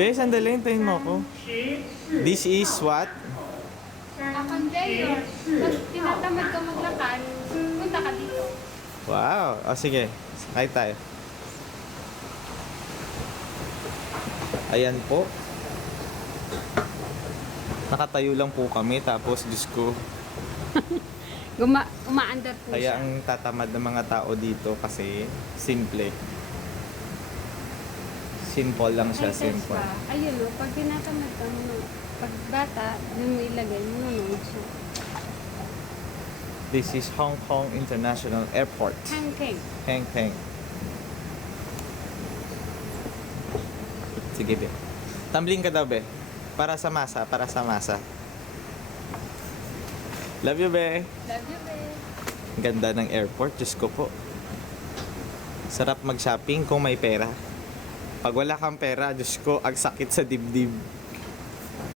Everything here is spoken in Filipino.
Be, sandali, hintayin mo ako. This is what? Conveyor. Pag tinatamad ka maglakad, punta ka dito. Wow. O sige, sakay tayo. Ayan po. Nakatayo lang po kami, tapos Diyos ko. Umaandar po Kaya siya. ang tatamad ng mga tao dito kasi simple. Simple lang siya, Ay, search simple. pa. Ayun o, pag tinatamad ka, pag bata, dun mo ilagay, nanonood siya. This is Hong Kong International Airport. Hang Keng. Heng Heng. Sige, be. Tumbling ka daw, be. Para sa masa, para sa masa. Love you, be. Love you, babe. Ganda ng airport, Diyos ko po. Sarap mag-shopping kung may pera. Pag wala kang pera, Diyos ko, ang sakit sa dibdib.